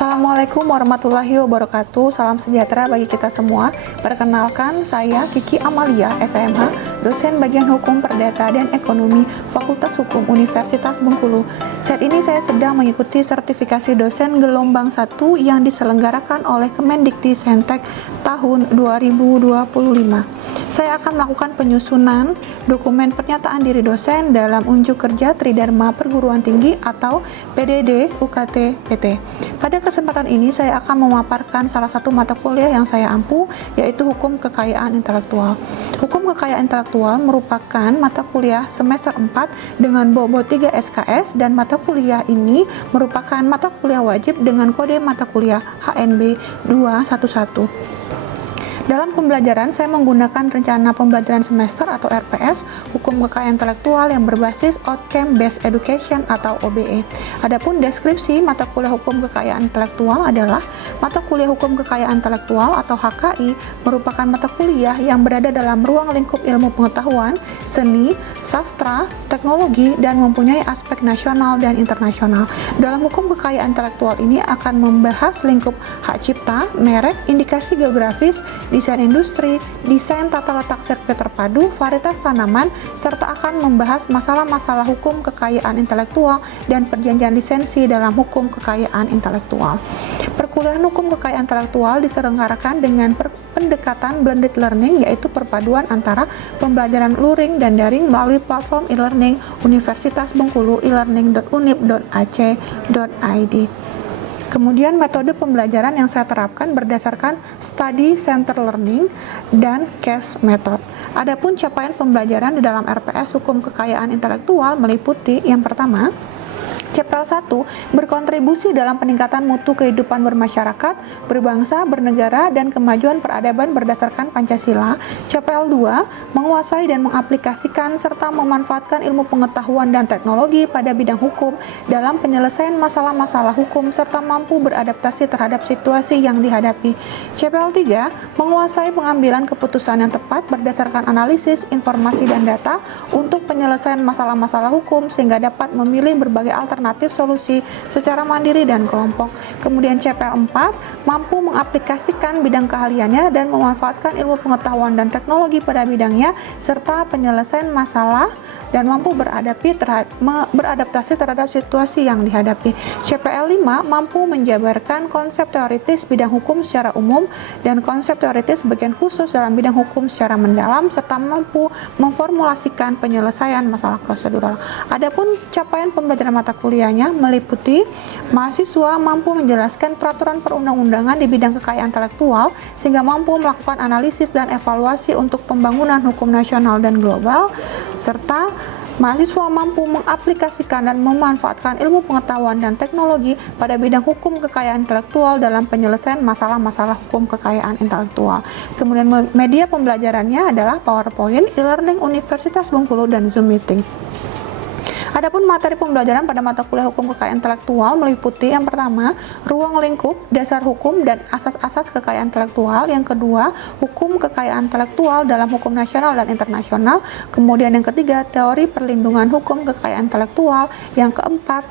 Assalamualaikum warahmatullahi wabarakatuh. Salam sejahtera bagi kita semua. Perkenalkan, saya Kiki Amalia, SMH, dosen bagian Hukum Perdata dan Ekonomi Fakultas Hukum Universitas Bengkulu. Saat ini saya sedang mengikuti sertifikasi dosen gelombang 1 yang diselenggarakan oleh Kemendikti-Sentek tahun 2025. Saya akan melakukan penyusunan dokumen pernyataan diri dosen dalam unjuk kerja Tridharma Perguruan Tinggi atau PDD UKT PT. Pada kesempatan ini saya akan memaparkan salah satu mata kuliah yang saya ampu, yaitu Hukum Kekayaan Intelektual. Hukum Kekayaan Intelektual merupakan mata kuliah semester 4 dengan bobot 3 SKS, dan mata kuliah ini merupakan mata kuliah wajib dengan kode mata kuliah HNB 211. Dalam pembelajaran, saya menggunakan rencana pembelajaran semester atau RPS, Hukum Kekayaan Intelektual yang berbasis Outcome Based Education atau OBE. Adapun deskripsi mata kuliah Hukum Kekayaan Intelektual adalah mata kuliah Hukum Kekayaan Intelektual atau HKI merupakan mata kuliah yang berada dalam ruang lingkup ilmu pengetahuan, seni, sastra, teknologi, dan mempunyai aspek nasional dan internasional. Dalam Hukum Kekayaan Intelektual ini akan membahas lingkup hak cipta, merek, indikasi geografis, desain industri, desain tata letak sirkuit terpadu, varietas tanaman, serta akan membahas masalah-masalah hukum kekayaan intelektual dan perjanjian lisensi dalam hukum kekayaan intelektual. Perkuliahan hukum kekayaan intelektual diselenggarakan dengan pendekatan blended learning, yaitu perpaduan antara pembelajaran luring dan daring melalui platform e-learning Universitas Bengkulu elearning.unip.ac.id. Kemudian metode pembelajaran yang saya terapkan berdasarkan study center learning dan case method. Adapun capaian pembelajaran di dalam RPS Hukum Kekayaan Intelektual meliputi yang pertama, CPL 1 berkontribusi dalam peningkatan mutu kehidupan bermasyarakat, berbangsa, bernegara, dan kemajuan peradaban berdasarkan Pancasila. CPL 2 menguasai dan mengaplikasikan serta memanfaatkan ilmu pengetahuan dan teknologi pada bidang hukum dalam penyelesaian masalah-masalah hukum serta mampu beradaptasi terhadap situasi yang dihadapi. CPL 3 menguasai pengambilan keputusan yang tepat berdasarkan analisis, informasi, dan data untuk penyelesaian masalah-masalah hukum sehingga dapat memilih berbagai alternatif solusi secara mandiri dan kelompok. Kemudian CPL 4 mampu mengaplikasikan bidang keahliannya dan memanfaatkan ilmu pengetahuan dan teknologi pada bidangnya serta penyelesaian masalah dan mampu beradaptasi terhadap situasi yang dihadapi. CPL 5 mampu menjabarkan konsep teoritis bidang hukum secara umum dan konsep teoritis bagian khusus dalam bidang hukum secara mendalam serta mampu memformulasikan penyelesaian masalah prosedural. Adapun capaian pembelajaran mata kuliahnya meliputi mahasiswa mampu menjelaskan peraturan perundang-undangan di bidang kekayaan intelektual sehingga mampu melakukan analisis dan evaluasi untuk pembangunan hukum nasional dan global, serta mahasiswa mampu mengaplikasikan dan memanfaatkan ilmu pengetahuan dan teknologi pada bidang hukum kekayaan intelektual dalam penyelesaian masalah-masalah hukum kekayaan intelektual. Kemudian media pembelajarannya adalah PowerPoint, e-learning Universitas Bengkulu, dan Zoom meeting. Adapun materi pembelajaran pada mata kuliah Hukum Kekayaan Intelektual meliputi yang pertama, ruang lingkup, dasar hukum dan asas-asas kekayaan intelektual. Yang kedua, hukum kekayaan intelektual dalam hukum nasional dan internasional. Kemudian yang ketiga, teori perlindungan hukum kekayaan intelektual. Yang keempat,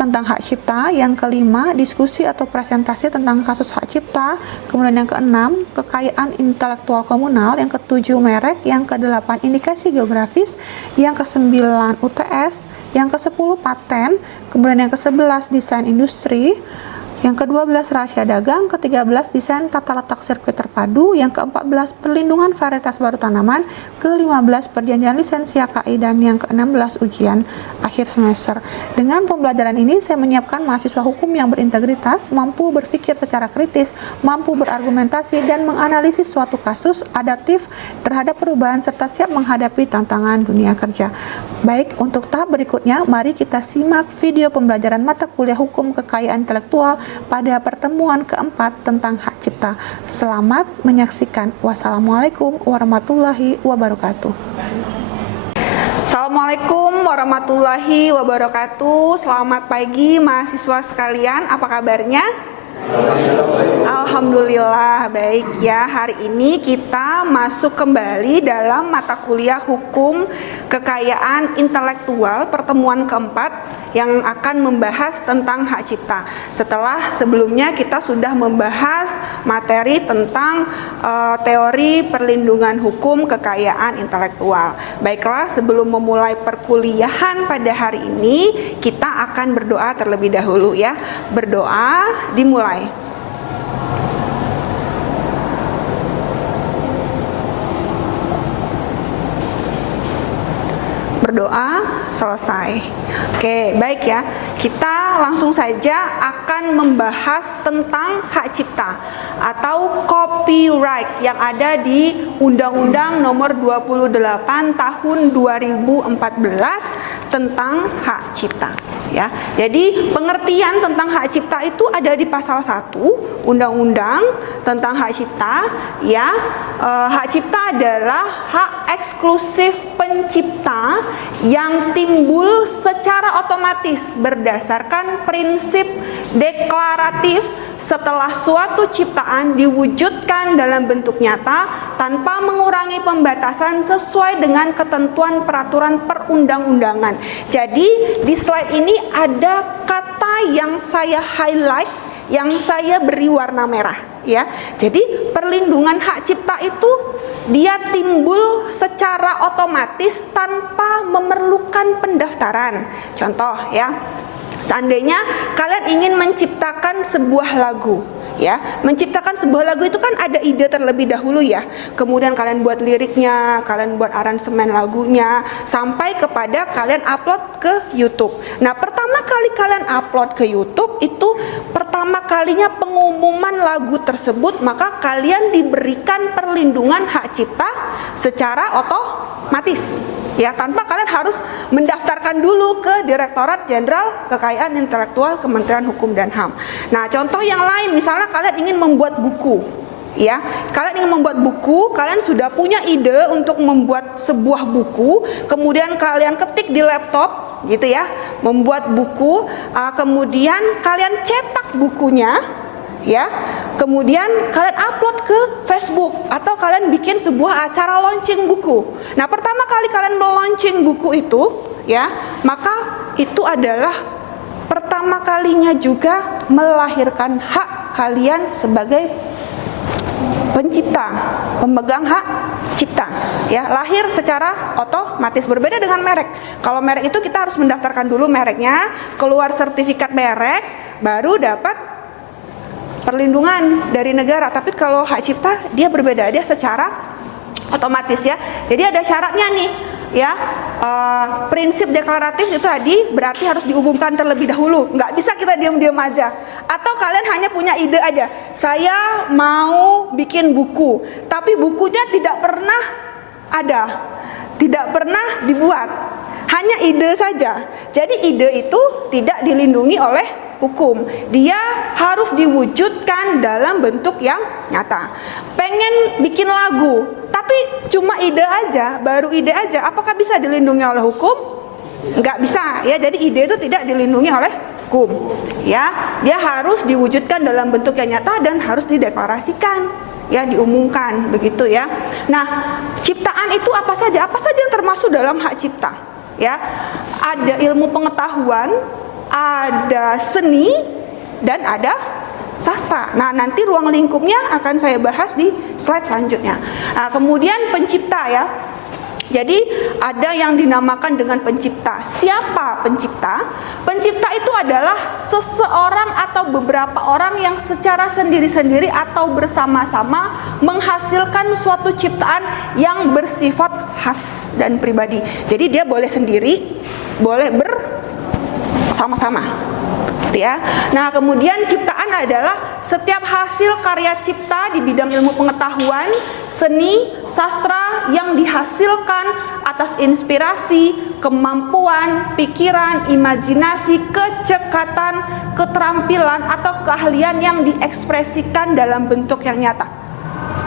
tentang hak cipta. Yang kelima, diskusi atau presentasi tentang kasus hak cipta. Kemudian yang keenam, kekayaan intelektual komunal. Yang ketujuh, merek. Yang kedelapan, indikasi geografis. Yang kesembilan, UTS. Yang ke-10, paten. Kemudian yang ke-11, desain industri. Yang ke-12, rahasia dagang. Ke-13, desain tata letak sirkuit terpadu. Yang ke-14, perlindungan varietas baru tanaman. Ke-15, perjanjian lisensi HKI. Dan yang ke-16, ujian akhir semester. Dengan pembelajaran ini, saya menyiapkan mahasiswa hukum yang berintegritas, mampu berpikir secara kritis, mampu berargumentasi, dan menganalisis suatu kasus, adaptif terhadap perubahan, serta siap menghadapi tantangan dunia kerja. Baik, untuk tahap berikutnya, mari kita simak video pembelajaran mata kuliah Hukum Kekayaan Intelektual pada pertemuan keempat tentang hak cipta. Selamat menyaksikan. Wassalamualaikum warahmatullahi wabarakatuh. Assalamualaikum warahmatullahi wabarakatuh. Selamat pagi mahasiswa sekalian, apa kabarnya? Alhamdulillah. Alhamdulillah, baik ya. Hari ini kita masuk kembali dalam mata kuliah Hukum Kekayaan Intelektual pertemuan keempat yang akan membahas tentang hak cipta. Setelah sebelumnya kita sudah membahas materi tentang teori perlindungan hukum kekayaan intelektual. Baiklah, sebelum memulai perkuliahan pada hari ini, kita akan berdoa terlebih dahulu ya. Berdoa dimulai. Berdoa selesai. Oke, baik ya. Kita langsung saja akan membahas tentang hak cipta atau copyright yang ada di Undang-Undang Nomor 28 Tahun 2014 tentang hak cipta. Ya, jadi pengertian tentang hak cipta itu ada di pasal 1 Undang-Undang tentang hak cipta. Ya, hak cipta adalah hak eksklusif pencipta yang timbul secara otomatis berdasarkan prinsip deklaratif setelah suatu ciptaan diwujudkan dalam bentuk nyata tanpa mengurangi pembatasan sesuai dengan ketentuan peraturan perundang-undangan. Jadi di slide ini ada kata yang saya highlight, yang saya beri warna merah ya. Jadi perlindungan hak cipta itu dia timbul secara otomatis tanpa memerlukan pendaftaran. Contoh ya, seandainya kalian ingin menciptakan sebuah lagu, ya, menciptakan sebuah lagu itu kan ada ide terlebih dahulu ya. Kemudian kalian buat liriknya, kalian buat aransemen lagunya, sampai kepada kalian upload ke YouTube. Nah, pertama kali kalian upload ke YouTube itu pertama kalinya pengumuman lagu tersebut, maka kalian diberikan perlindungan hak cipta secara otomatis. Ya, tanpa kalian harus mendaftarkan dulu ke Direktorat Jenderal Kekayaan Intelektual Kementerian Hukum dan HAM. Nah, contoh yang lain, misalnya kalian ingin membuat buku, ya, kalian ingin membuat buku, kalian sudah punya ide untuk membuat sebuah buku, kemudian kalian ketik di laptop, gitu ya, membuat buku, kemudian kalian cetak bukunya, ya, kemudian kalian upload ke Facebook atau kalian bikin sebuah acara launching buku. Nah, pertama kali kalian melaunching buku itu, ya, maka itu adalah pertama kalinya juga melahirkan hak kalian sebagai pencipta, pemegang hak cipta, ya, lahir secara otomatis. Berbeda dengan merek. Kalau merek itu kita harus mendaftarkan dulu mereknya, keluar sertifikat merek, baru dapat perlindungan dari negara. Tapi kalau hak cipta dia berbeda, dia secara otomatis ya. Jadi ada syaratnya nih, ya. Prinsip deklaratif itu tadi berarti harus diumumkan terlebih dahulu. Nggak bisa kita diam-diam aja. Atau kalian hanya punya ide aja, saya mau bikin buku, tapi bukunya tidak pernah ada, tidak pernah dibuat, hanya ide saja. Jadi ide itu tidak dilindungi oleh hukum, dia harus diwujudkan dalam bentuk yang nyata. Pengen bikin lagu, tapi cuma ide aja, baru ide aja, apakah bisa dilindungi oleh hukum? Nggak bisa ya. Jadi ide itu tidak dilindungi oleh hukum, ya. Dia harus diwujudkan dalam bentuk yang nyata dan harus dideklarasikan, ya, diumumkan, begitu ya. Nah, ciptaan itu apa saja? Apa saja yang termasuk dalam hak cipta? Ya, ada ilmu pengetahuan, ada seni, dan ada sastra. Nah, nanti ruang lingkupnya akan saya bahas di slide selanjutnya. Nah, kemudian pencipta ya. Jadi ada yang dinamakan dengan pencipta. Siapa pencipta? Pencipta itu adalah seseorang atau beberapa orang yang secara sendiri-sendiri atau bersama-sama menghasilkan suatu ciptaan yang bersifat khas dan pribadi. Jadi dia boleh sendiri, boleh bersama-sama, ya. Nah, kemudian ciptaan adalah setiap hasil karya cipta di bidang ilmu pengetahuan, seni, sastra yang dihasilkan atas inspirasi, kemampuan, pikiran, imajinasi, kecekatan, keterampilan atau keahlian yang diekspresikan dalam bentuk yang nyata.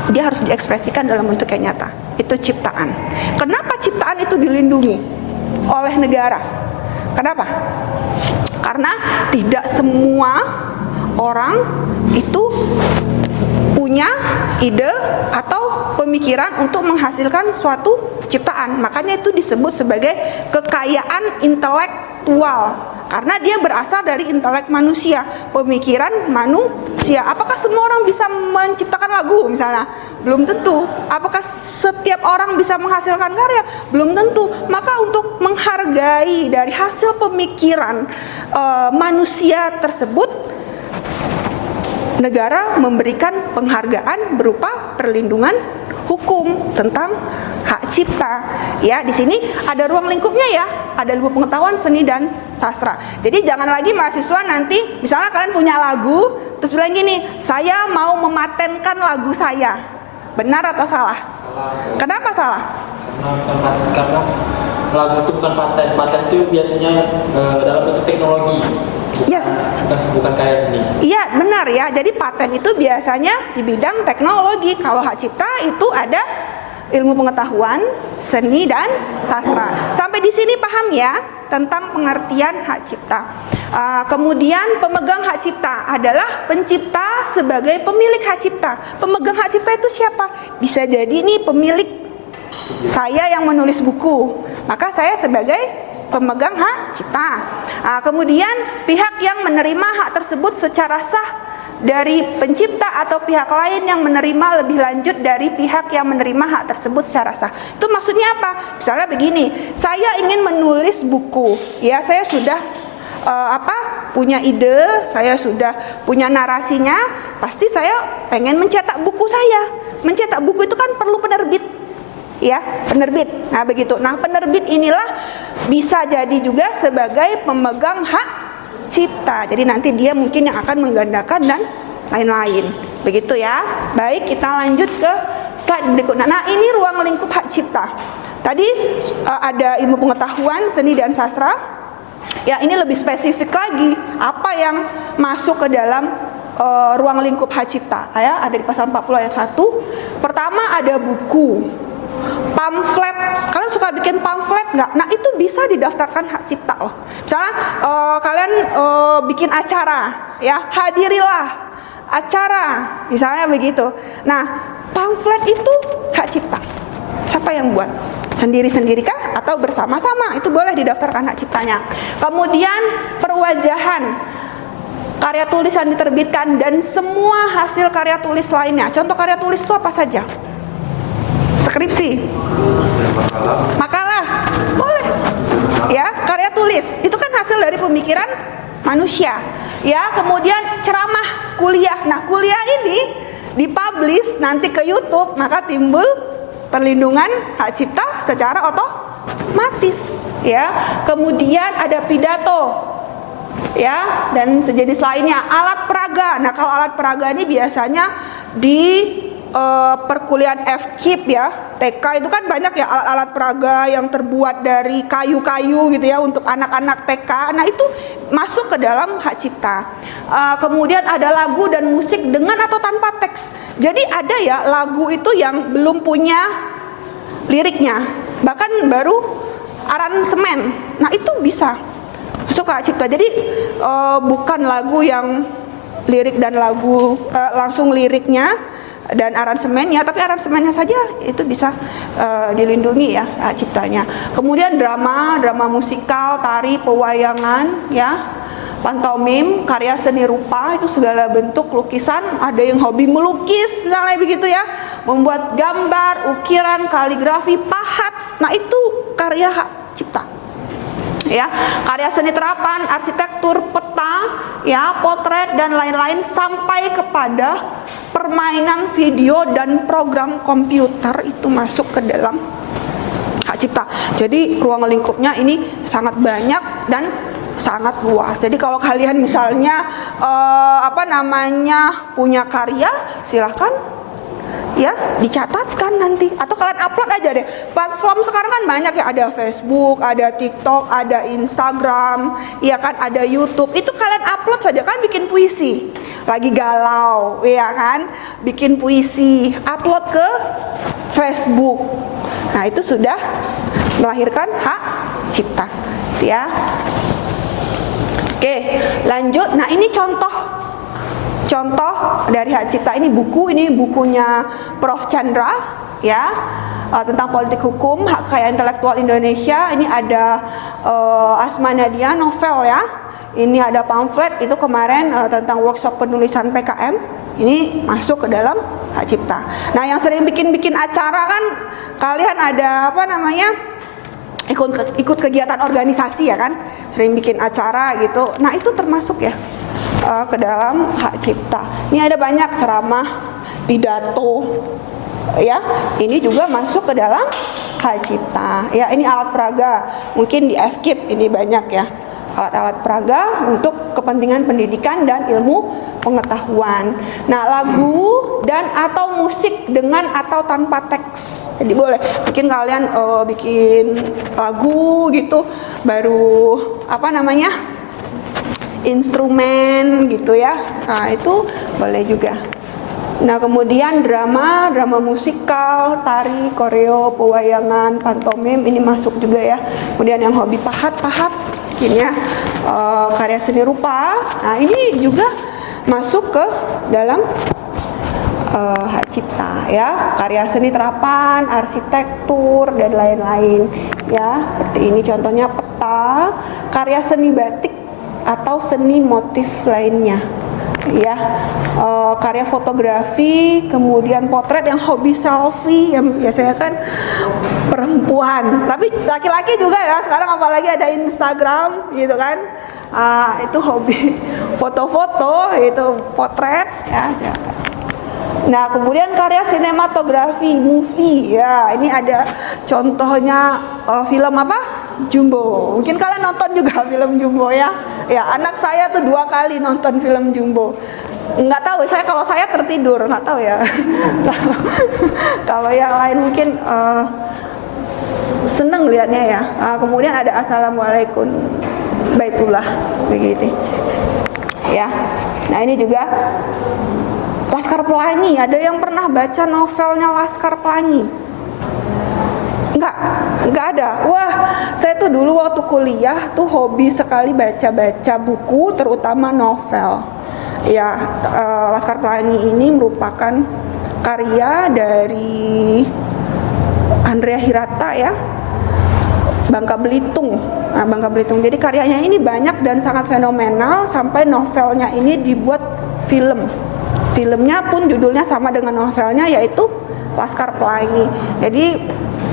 Dia harus diekspresikan dalam bentuk yang nyata. Itu ciptaan. Kenapa ciptaan itu dilindungi oleh negara? Kenapa? Karena tidak semua orang itu punya ide atau pemikiran untuk menghasilkan suatu ciptaan. Makanya itu disebut sebagai kekayaan intelektual, karena dia berasal dari intelek manusia, pemikiran manusia. Apakah semua orang bisa menciptakan lagu misalnya? Belum tentu. Apakah setiap orang bisa menghasilkan karya? Belum tentu. Maka untuk menghargai dari hasil pemikiran manusia tersebut, negara memberikan penghargaan berupa perlindungan hukum tentang hak cipta. Ya, di sini ada ruang lingkupnya ya, ada ilmu pengetahuan, seni dan sastra. Jadi jangan lagi mahasiswa nanti, misalnya kalian punya lagu, terus bilang gini, saya mau mematenkan lagu saya. Benar atau salah? Kenapa salah? Karena lagu itu bukan paten. Paten itu biasanya dalam bentuk teknologi. Yes. Bukan karya seni. Iya, benar ya. Jadi paten itu biasanya di bidang teknologi. Kalau hak cipta itu ada ilmu pengetahuan, seni dan sastra. Sampai di sini paham ya tentang pengertian hak cipta. Kemudian pemegang hak cipta adalah pencipta sebagai pemilik hak cipta. Pemegang hak cipta itu siapa? Bisa jadi ini pemilik, saya yang menulis buku, maka saya sebagai pemegang hak cipta. Kemudian pihak yang menerima hak tersebut secara sah dari pencipta atau pihak lain yang menerima lebih lanjut dari pihak yang menerima hak tersebut secara sah. Itu maksudnya apa? Misalnya begini, saya ingin menulis buku, ya saya sudah punya ide, saya sudah punya narasinya, pasti saya pengen mencetak buku saya. Mencetak buku itu kan perlu penerbit, ya penerbit. Nah begitu. Nah penerbit inilah bisa jadi juga sebagai pemegang hak cipta. Jadi nanti dia mungkin yang akan menggandakan dan lain-lain. Begitu ya. Baik, kita lanjut ke slide berikutnya. Nah ini ruang lingkup hak cipta. Tadi ada ilmu pengetahuan, seni dan sastra. Ya ini lebih spesifik lagi, apa yang masuk ke dalam ruang lingkup hak cipta. Ya, ada di pasal 40 ayat 1. Pertama ada buku, pamflet. Kalian suka bikin pamflet nggak? Nah itu bisa didaftarkan hak cipta loh. Misalnya kalian bikin acara, ya hadirilah acara, misalnya begitu. Nah pamflet itu hak cipta. Siapa yang buat? Sendiri-sendiri kah? Atau bersama-sama? Itu boleh didaftarkan hak ciptanya. Kemudian perwajahan, karya tulis yang diterbitkan dan semua hasil karya tulis lainnya. Contoh karya tulis itu apa saja? Skripsi, makalah, boleh. Ya, karya tulis itu kan hasil dari pemikiran manusia. Ya, kemudian ceramah, kuliah. Nah, kuliah ini dipublish nanti ke YouTube, maka timbul perlindungan hak cipta secara otomatis. Ya, kemudian ada pidato, ya, dan sejenis lainnya. Alat peraga. Nah, kalau alat peraga ini biasanya di perkuliahan FKIP ya, TK itu kan banyak ya alat-alat peraga yang terbuat dari kayu-kayu gitu ya untuk anak-anak TK. Nah itu masuk ke dalam hak cipta. Kemudian ada lagu dan musik dengan atau tanpa teks. Jadi ada ya lagu itu yang belum punya liriknya, bahkan baru aransemen. Nah itu bisa masuk ke hak cipta. Jadi bukan lagu yang lirik dan lagu langsung liriknya dan aransemennya, tapi aransemennya saja itu bisa dilindungi ya hak ciptanya. Kemudian drama musikal, tari, pewayangan, ya, pantomim, karya seni rupa itu segala bentuk lukisan. Ada yang hobi melukis, misalnya begitu ya, membuat gambar, ukiran, kaligrafi, pahat. Nah itu karya hak cipta. Ya, karya seni terapan, arsitektur, peta, ya, potret dan lain-lain sampai kepada permainan video dan program komputer itu masuk ke dalam hak cipta. Jadi ruang lingkupnya ini sangat banyak dan sangat luas. Jadi kalau kalian misalnya punya karya, silahkan ya dicatatkan nanti, atau kalian upload aja deh. Platform sekarang kan banyak ya, ada Facebook, ada TikTok, ada Instagram, ya kan, ada YouTube. Itu kalian upload saja. Kan bikin puisi, lagi galau, ya kan, bikin puisi, upload ke Facebook. Nah itu sudah melahirkan hak cipta, ya. Oke, lanjut. Nah ini contoh contoh dari hak cipta ini bukunya Prof. Chandra ya, tentang politik hukum hak kekayaan intelektual Indonesia. Ini ada Asma Nadia novel ya. Ini ada pamflet itu kemarin tentang workshop penulisan PKM. Ini masuk ke dalam hak cipta. Nah, yang sering bikin acara kan kalian ada apa namanya? Ikut kegiatan organisasi ya kan? Sering bikin acara gitu. Nah, itu termasuk ya ke dalam hak cipta. Ini ada banyak ceramah, pidato ya. Ini juga masuk ke dalam hak cipta. Ya, ini alat peraga. Mungkin di FKIP ini banyak ya. Alat-alat peraga untuk kepentingan pendidikan dan ilmu pengetahuan. Nah, lagu dan atau musik dengan atau tanpa teks. Jadi boleh mungkin kalian bikin lagu gitu, baru apa namanya? Instrumen gitu ya. Nah, itu boleh juga. Nah, kemudian drama musikal, tari, koreo, pewayangan, pantomim ini masuk juga ya. Kemudian yang hobi pahat ini ya, karya seni rupa. Nah, ini juga masuk ke dalam hak cipta ya, karya seni terapan, arsitektur dan lain-lain ya. Seperti ini contohnya peta, karya seni batik atau seni motif lainnya ya, karya fotografi, kemudian potret yang hobi selfie yang biasanya kan perempuan, tapi laki-laki juga ya sekarang, apalagi ada Instagram gitu kan. Itu hobi foto-foto, itu potret ya, silakan. Nah, kemudian karya sinematografi, movie ya, ini ada contohnya film apa? Jumbo. Mungkin kalian nonton juga film Jumbo ya. Ya, anak saya tuh 2 kali nonton film Jumbo. Nggak tahu, kalau saya tertidur, nggak tahu ya. Kalau yang lain mungkin seneng liatnya ya. Kemudian ada Assalamualaikum Baitullah begitu. Ya. Nah, ini juga Laskar Pelangi. Ada yang pernah baca novelnya Laskar Pelangi? Enggak ada. Wah, saya tuh dulu waktu kuliah tuh hobi sekali baca-baca buku, terutama novel. Ya, Laskar Pelangi ini merupakan karya dari Andrea Hirata ya, Bangka Belitung. Nah, Bangka Belitung. Jadi karyanya ini banyak dan sangat fenomenal sampai novelnya ini dibuat film. Filmnya pun judulnya sama dengan novelnya, yaitu Laskar Pelangi. Jadi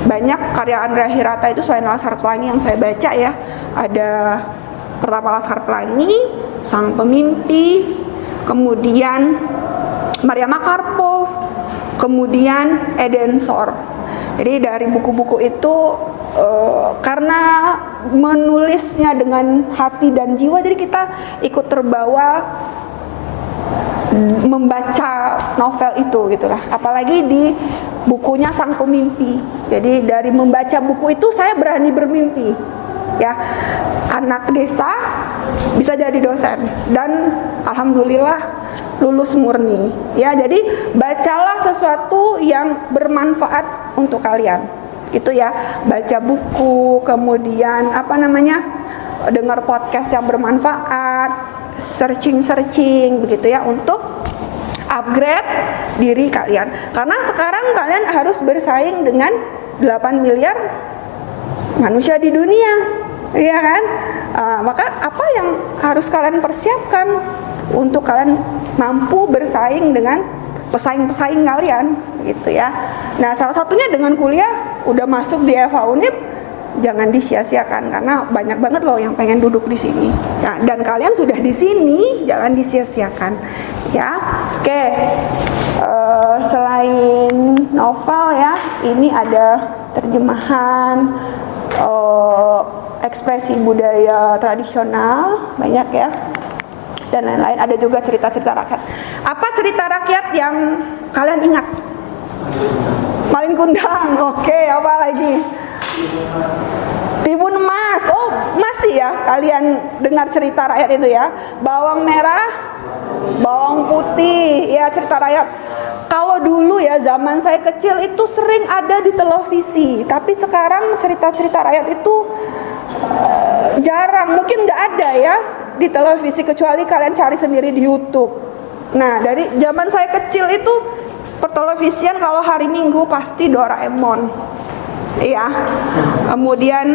banyak karya Andrea Hirata itu selain Laskar Pelangi yang saya baca ya. Ada pertama Laskar Pelangi, Sang Pemimpi, kemudian Maria Makarpov, kemudian Eden Sor. Jadi dari buku-buku itu karena menulisnya dengan hati dan jiwa, jadi kita ikut terbawa membaca novel itu gitulah. Apalagi di bukunya Sang Pemimpi. Jadi dari membaca buku itu saya berani bermimpi. Ya, anak desa bisa jadi dosen dan alhamdulillah lulus murni. Ya, jadi bacalah sesuatu yang bermanfaat untuk kalian. Itu ya, baca buku, kemudian dengar podcast yang bermanfaat, searching begitu ya, untuk upgrade diri kalian. Karena sekarang kalian harus bersaing dengan 8 miliar manusia di dunia, ya kan? Maka apa yang harus kalian persiapkan untuk kalian mampu bersaing dengan pesaing-pesaing kalian, gitu ya. Nah, salah satunya dengan kuliah udah masuk di FH Unip, jangan disia-siakan karena banyak banget loh yang pengen duduk di sini. Ya, dan kalian sudah di sini, jangan disia-siakan. Ya, oke. Selain novel ya, ini ada terjemahan ekspresi budaya tradisional banyak ya, dan lain-lain. Ada juga cerita-cerita rakyat. Apa cerita rakyat yang kalian ingat? Malin Kundang. Oke, apa lagi? Timun Emas. Oh, masih ya kalian dengar cerita rakyat itu ya. Bawang merah, bawang putih, ya cerita rakyat. Kalau dulu ya zaman saya kecil itu sering ada di televisi, tapi sekarang cerita-cerita rakyat itu jarang, mungkin nggak ada ya di televisi, kecuali kalian cari sendiri di YouTube. Nah, dari zaman saya kecil itu pertelevisian kalau hari Minggu pasti Doraemon. Iya. Kemudian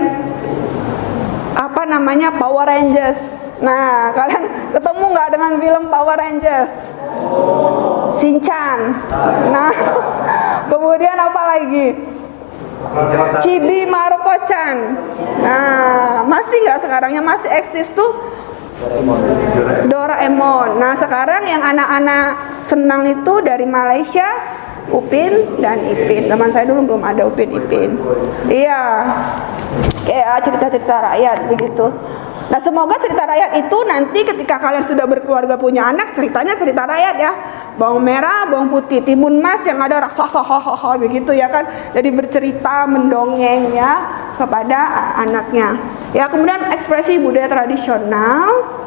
apa namanya, Power Rangers. Nah, kalian ketemu nggak dengan film Power Rangers? Shinchan. Nah, kemudian apa lagi? Chibi Maruko-chan. Nah, masih nggak sekarangnya masih eksis tuh Doraemon. Nah, sekarang yang anak-anak senang itu dari Malaysia, Upin dan Ipin. Zaman saya dulu belum ada Upin Ipin. Iya. Kayak cerita-cerita rakyat begitu. Nah, semoga cerita rakyat itu nanti ketika kalian sudah berkeluarga punya anak, ceritanya cerita rakyat ya. Bawang merah, bawang putih, timun mas yang ada raksasa begitu ya kan. Jadi bercerita, mendongeng ya kepada anaknya. Ya, kemudian ekspresi budaya tradisional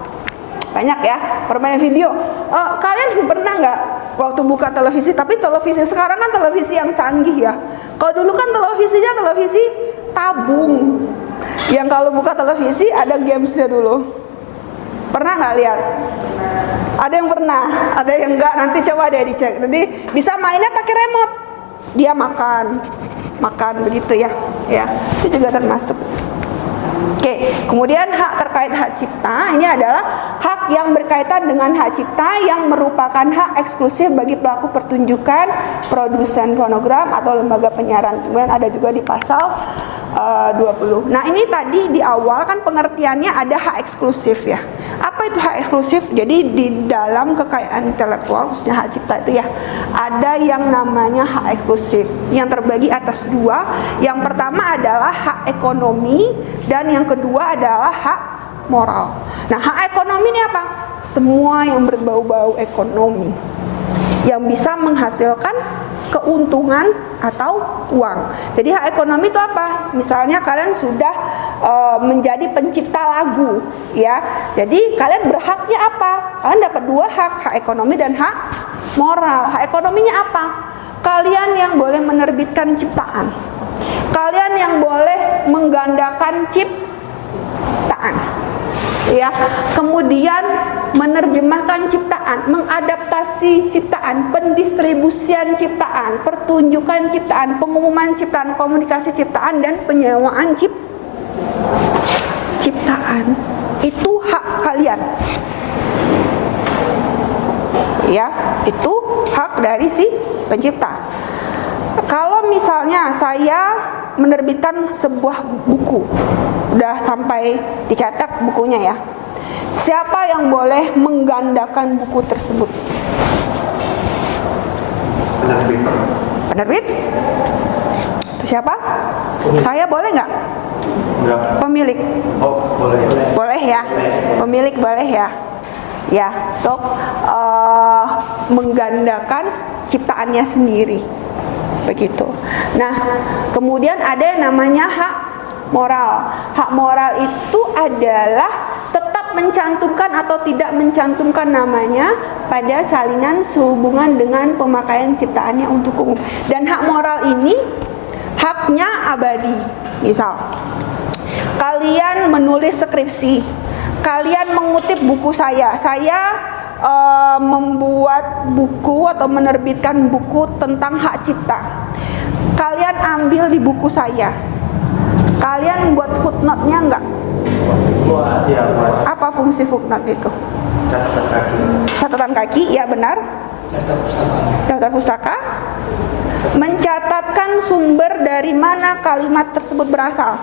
banyak ya, permainan video. Kalian pernah nggak waktu buka televisi, tapi televisi sekarang kan televisi yang canggih ya. Kalau dulu kan televisinya televisi tabung, yang kalau buka televisi ada gamesnya dulu. Pernah nggak lihat? Ada yang pernah, ada yang enggak. Nanti coba deh dicek. Nanti bisa mainnya pakai remote. Dia makan begitu ya. Ya, itu juga termasuk. Oke, kemudian hak terkait hak cipta, ini adalah hak yang berkaitan dengan hak cipta yang merupakan hak eksklusif bagi pelaku pertunjukan, produsen fonogram atau lembaga penyiaran. Kemudian ada juga di pasal 20. Nah, ini tadi di awal kan pengertiannya ada hak eksklusif ya. Apa itu hak eksklusif? Jadi di dalam kekayaan intelektual khususnya hak cipta itu ya, ada yang namanya hak eksklusif yang terbagi atas dua. Yang pertama adalah hak ekonomi dan yang kedua adalah hak moral. Nah, hak ekonomi ini apa? Semua yang berbau-bau ekonomi yang bisa menghasilkan keuntungan atau uang. Jadi hak ekonomi itu apa? Misalnya kalian sudah menjadi pencipta lagu, ya. Jadi kalian berhaknya apa? Kalian dapat dua hak, hak ekonomi dan hak moral. Hak ekonominya apa? Kalian yang boleh menerbitkan ciptaan. Kalian yang boleh menggandakan ciptaan. Ya, kemudian menerjemahkan ciptaan, mengadaptasi ciptaan, pendistribusian ciptaan, pertunjukan ciptaan, pengumuman ciptaan, komunikasi ciptaan, dan penyewaan ciptaan. Itu hak kalian. Ya, itu hak dari si pencipta. Kalau misalnya saya menerbitkan sebuah buku, udah sampai dicetak bukunya ya, siapa yang boleh menggandakan buku tersebut? Penerbit? Siapa? Saya boleh nggak? Enggak. Pemilik? Oh, boleh. Boleh ya? Pemilik boleh ya? Ya, untuk menggandakan ciptaannya sendiri. Begitu. Nah, kemudian ada yang namanya hak moral. Hak moral itu adalah tetap mencantumkan atau tidak mencantumkan namanya pada salinan sehubungan dengan pemakaian ciptaannya untuk umum. Dan hak moral ini haknya abadi. Misal, kalian menulis skripsi, kalian mengutip buku saya membuat buku atau menerbitkan buku tentang hak cipta. Kalian ambil di buku saya. Kalian buat footnote-nya enggak? Buat. Apa fungsi footnote itu? Catatan kaki. Catatan kaki, ya benar. Daftar pustaka. Mencatatkan sumber dari mana kalimat tersebut berasal.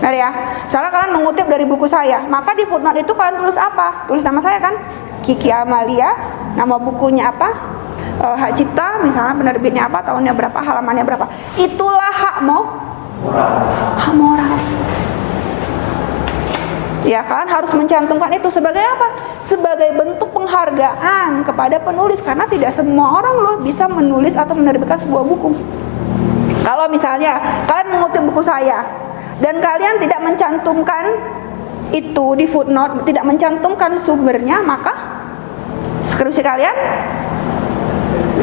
Benar ya? Misalnya kalian mengutip dari buku saya, maka di footnote itu kalian tulis apa? Tulis nama saya kan? Kiki Amalia, nama bukunya apa, hak cipta, misalnya penerbitnya apa, tahunnya berapa, halamannya berapa. Itulah hak hak moral. Ya, kalian harus mencantumkan itu sebagai apa? Sebagai bentuk penghargaan kepada penulis, karena tidak semua orang loh bisa menulis atau menerbitkan sebuah buku. Kalau misalnya kalian mengutip buku saya dan kalian tidak mencantumkan itu di footnote, tidak mencantumkan sumbernya, maka skripsi kalian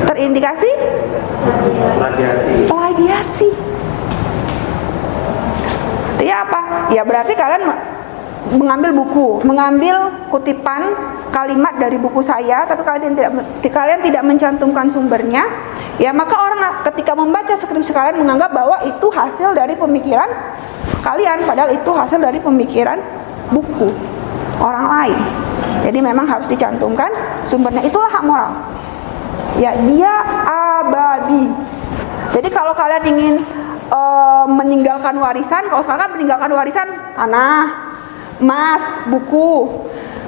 terindikasi plagiasi. Artinya apa? Ya berarti kalian mengambil buku, mengambil kutipan kalimat dari buku saya, tapi kalian tidak mencantumkan sumbernya, ya maka orang ketika membaca skripsi kalian menganggap bahwa itu hasil dari pemikiran kalian, padahal itu hasil dari pemikiran buku orang lain. Jadi memang harus dicantumkan sumbernya. Itulah hak moral. Ya, dia abadi. Jadi kalau kalian ingin meninggalkan warisan, kalau sekarang kan meninggalkan warisan tanah, emas, buku.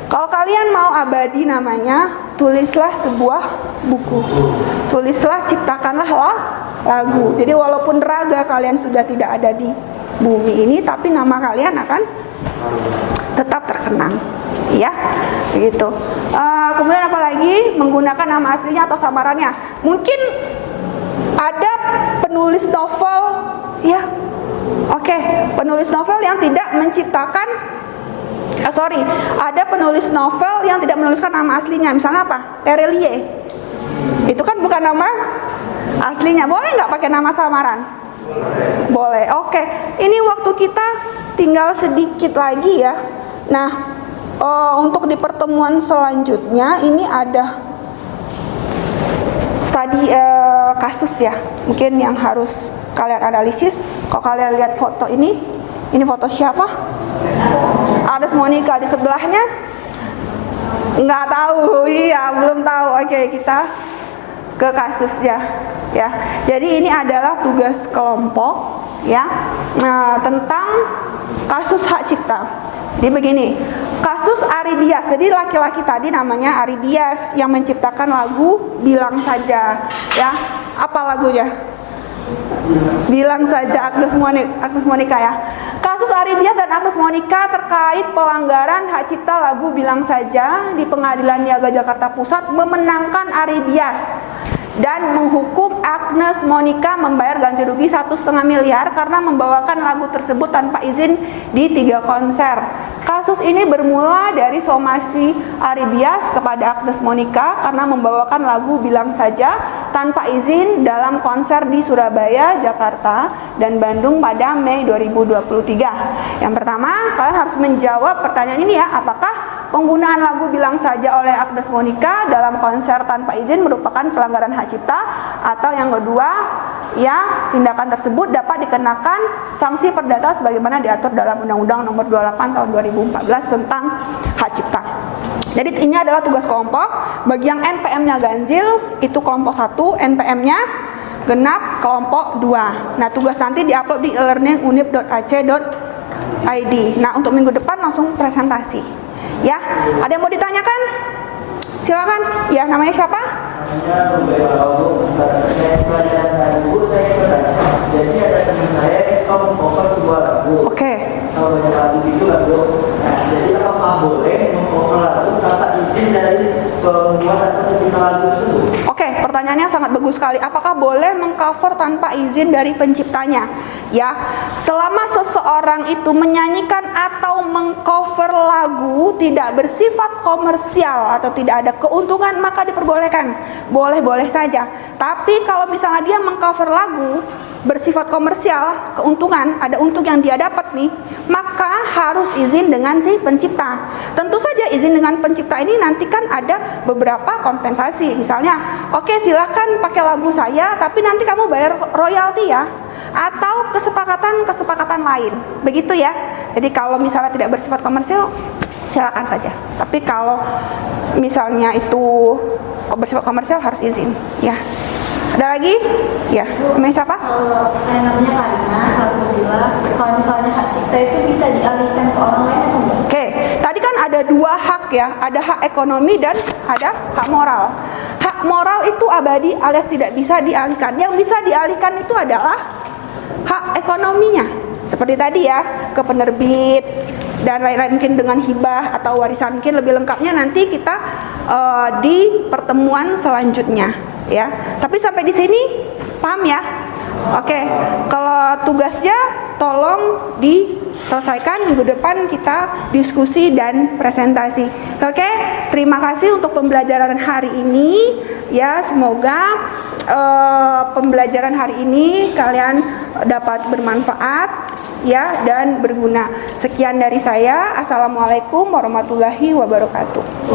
Kalau kalian mau abadi namanya, tulislah sebuah buku. Tulislah, ciptakanlah lagu. Jadi walaupun raga kalian sudah tidak ada di bumi ini, tapi nama kalian akan tetap terkenang. Ya, begitu. Kemudian apa lagi? Menggunakan nama aslinya atau samarannya. Mungkin ada penulis novel, ya, oke, penulis novel yang tidak menciptakan, ada penulis novel yang tidak menuliskan nama aslinya. Misalnya apa? Terelie. Itu kan bukan nama aslinya. Boleh nggak pakai nama samaran? Boleh. Oke. Ini waktu kita tinggal sedikit lagi ya. Nah, untuk di pertemuan selanjutnya ini ada studi kasus ya, mungkin yang harus kalian analisis. Kalau kalian lihat foto ini foto siapa? Agnes Monica. Di sebelahnya nggak tahu, iya belum tahu. Oke, kita ke kasusnya ya. Jadi ini adalah tugas kelompok ya, tentang kasus hak cipta. Jadi begini, kasus Ari Bias. Jadi laki-laki tadi namanya Ari Bias yang menciptakan lagu Bilang Saja ya. Apa lagunya? Bilang Saja, Agnes Monica ya. Kasus Ari Bias dan Agnes Monica terkait pelanggaran hak cipta lagu Bilang Saja di Pengadilan Niaga Jakarta Pusat memenangkan Ari Bias dan menghukum Agnes Monica membayar ganti rugi 1,5 miliar karena membawakan lagu tersebut tanpa izin di 3 konser. Kasus ini bermula dari somasi Ari Bias kepada Agnes Monica karena membawakan lagu Bilang Saja tanpa izin dalam konser di Surabaya, Jakarta, dan Bandung pada Mei 2023. Yang pertama, kalian harus menjawab pertanyaan ini ya, apakah penggunaan lagu Bilang Saja oleh Agnes Monica dalam konser tanpa izin merupakan pelanggaran hak cipta, atau yang kedua, ya, tindakan tersebut dapat dikenakan sanksi perdata sebagaimana diatur dalam Undang-Undang Nomor 28 Tahun 2014 tentang hak cipta. Jadi ini adalah tugas kelompok. Bagi yang NPM-nya ganjil itu kelompok 1, NPM-nya genap kelompok 2. Nah, tugas nanti diupload di e-learning.unip.ac.id. Nah, untuk minggu depan langsung presentasi. Ya, ada yang mau ditanyakan? Silakan. Ya, namanya siapa? Jadi ada teman saya suka mengcover sebuah lagu. Oke. Kalau banyak lagu itu lagu. Nah, jadi apakah boleh mengcover lagu tanpa izin dari pembuat atau pencipta lagu tersebut? Oke, pertanyaannya sangat bagus sekali. Apakah boleh mengcover tanpa izin dari penciptanya? Ya, selama seseorang itu menyanyikan atau mengcover lagu tidak bersifat komersial atau tidak ada keuntungan, maka diperbolehkan. Boleh-boleh saja. Tapi kalau misalnya dia mengcover lagu bersifat komersial, keuntungan, ada untung yang dia dapat nih, maka harus izin dengan si pencipta. Tentu saja izin dengan pencipta ini nanti kan ada beberapa kompensasi. Misalnya, oke, silahkan pakai lagu saya, tapi nanti kamu bayar royalti ya, atau kesepakatan lain, begitu ya. Jadi kalau misalnya tidak bersifat komersial, silakan saja. Tapi kalau misalnya itu bersifat komersial harus izin, ya. Ada lagi? Ya, namanya siapa? Namanya Karina, kalau misalnya hak cipta itu bisa dialihkan ke orang lain atau enggak? Oke, tadi kan ada 2 hak ya, ada hak ekonomi dan ada hak moral. Hak moral itu abadi alias tidak bisa dialihkan. Yang bisa dialihkan itu adalah hak ekonominya. Seperti tadi ya, ke penerbit dan lain-lain, mungkin dengan hibah atau warisan. Mungkin lebih lengkapnya nanti kita di pertemuan selanjutnya. Ya, tapi sampai di sini paham ya? Oke, kalau tugasnya tolong diselesaikan, minggu depan kita diskusi dan presentasi. Oke, terima kasih untuk pembelajaran hari ini. Ya, semoga pembelajaran hari ini kalian dapat bermanfaat ya dan berguna. Sekian dari saya. Assalamualaikum warahmatullahi wabarakatuh.